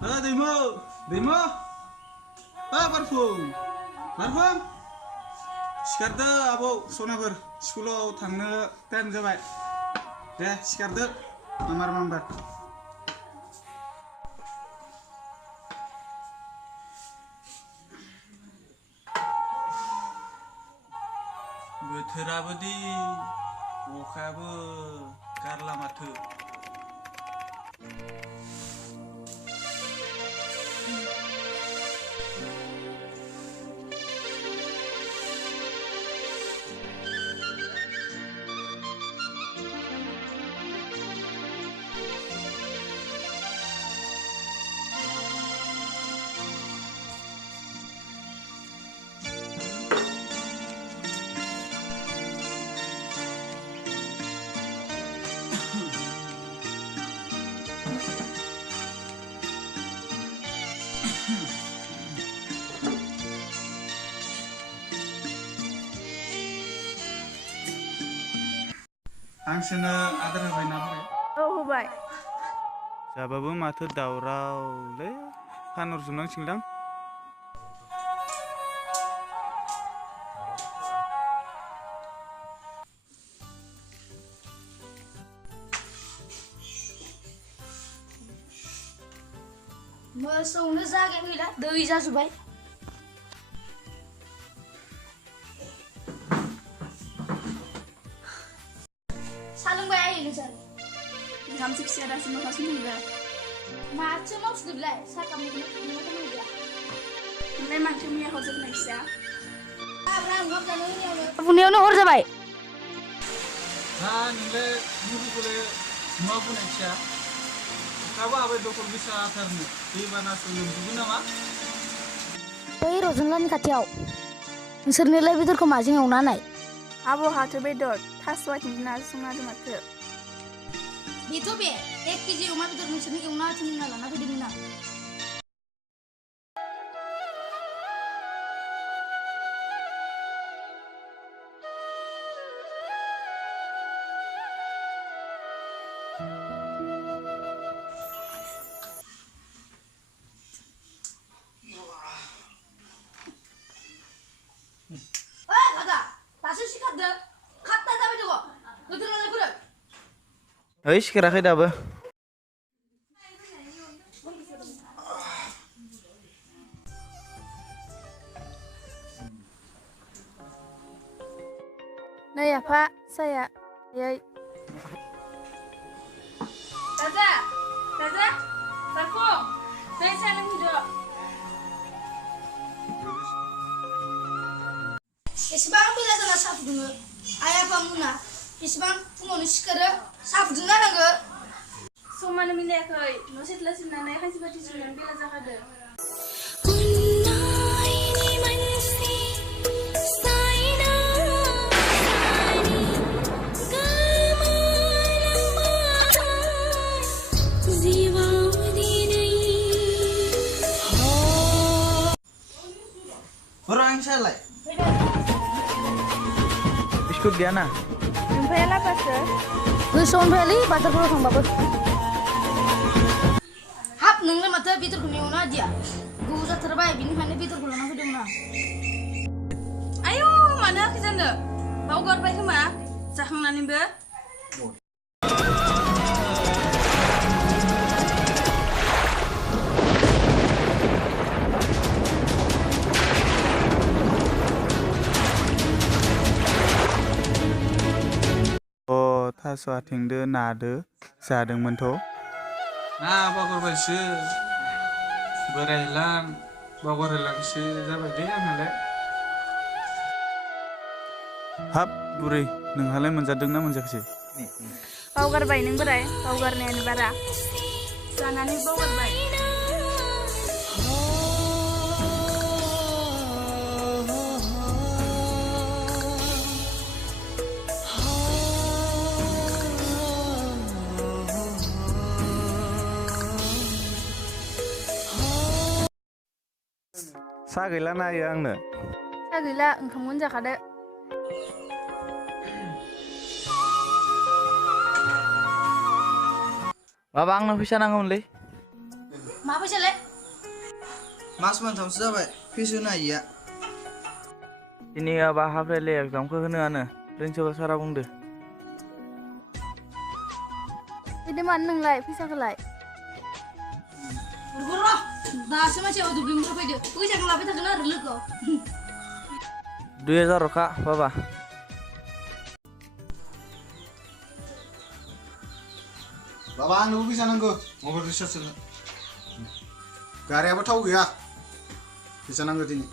Demo, demo. Parfum. Parfum. Sikardo abौ सनाफोर स्कुलाव थांनो time जाबाय दे सिखारदो मामार मामबार बोथोराबो दि अखायाबो गारला माथो आंसोनो आदार होबाय ना होबाय औ होबाय जाबाबो माथो दावरावलै फानहरजोबनांसिगोनदां मोसौनो जागायानो गैला दै जाजोब्बाय सा लोंबाय आयै नोंसोर ओंखामसो खिया दासो मोखांसो मोनबाय माथो मावसोदोंलाय सा खामनायखौनो फुदुंनायखौ मोनला ओमफ्राय माथो मैया हरजोबनाय खिया फुनायावनो हर जाबाय हा नोंलाय मुलिखौलाय मा बुंनायखिया अखाबो हाबाय दखल गोसाथारनो दैबानासो लोमजोबगोन नामा बै रजनलानि खाथियाव नोंसोरनोलाय बेदरखौ माजों एवना होनाय आब' हाथो बेदर थास' आथिंजों नाजों संना होदों माथो बेथ' बे 1 केजि अमा बेदर नोंसोरनो एवना होथों होनना लाना फैदोंमोन आं ओइ सिखाराखै दाबो नै आफा साया आयै राजा राजा बारखं नै साया लोंहैदो एसेबां बेला जाना साहा फुदुङो आइ आफा मोना बेसेबां फुङावनो सिखारो साहा फुदुंना होनांगो समानो मिलायाखै न' सिथ्ला सिबनानै खांसि बाथि सुनानै बेला जाखादो orang salah biskut dia na ओमफ्राय लाबासो गोसोआवनो फैयालै बाजारफोराव थांबाबो हाब नोंलाय माथो बेदरखौनो एवना होदिया गोबाव जाथारबाय बिनिखायनो बेदरखौ लाना फैदोंमोन आं आयौ मानो आखै जानो बावगारबाय खोमा जाखांनानैबो थास' आथिंदो नादो जादोंमोनथ' ना बावगारबायसो बावगारलांसो जाबाय दे आंहालाय हाब बुरै नोंहालाय मोनजादोंना मोनजायाखैसै बावगारबाय नों बोराय बावगारनायानो बारा जानानै बावगारबाय सा गैला नायो आंनो सा गैला ओंखामखौनो जाखादो माबा आंनो फैसा नांगौमोनलै मा फैसालाय मास मोनथामसो जाबाय फिस होनो हायिया दिनै आबा हाफ यारलि एग्जामखौ होनोआनो प्रिन्सिपाल सारा बुंदो बिदि मानो नोंलाय फैसाखौलाय र' दासो मानसिया दुब्लिनिफ्राय फैदो फैसाखौ लाबाय थागोन आरो लोगोआव 2000 रखा बाबा बाबा आंनोबो फैसा नांगौ मबाइल रिचार्ज सोनो गारियाबो थाव गैया फैसा नांगौ दिनै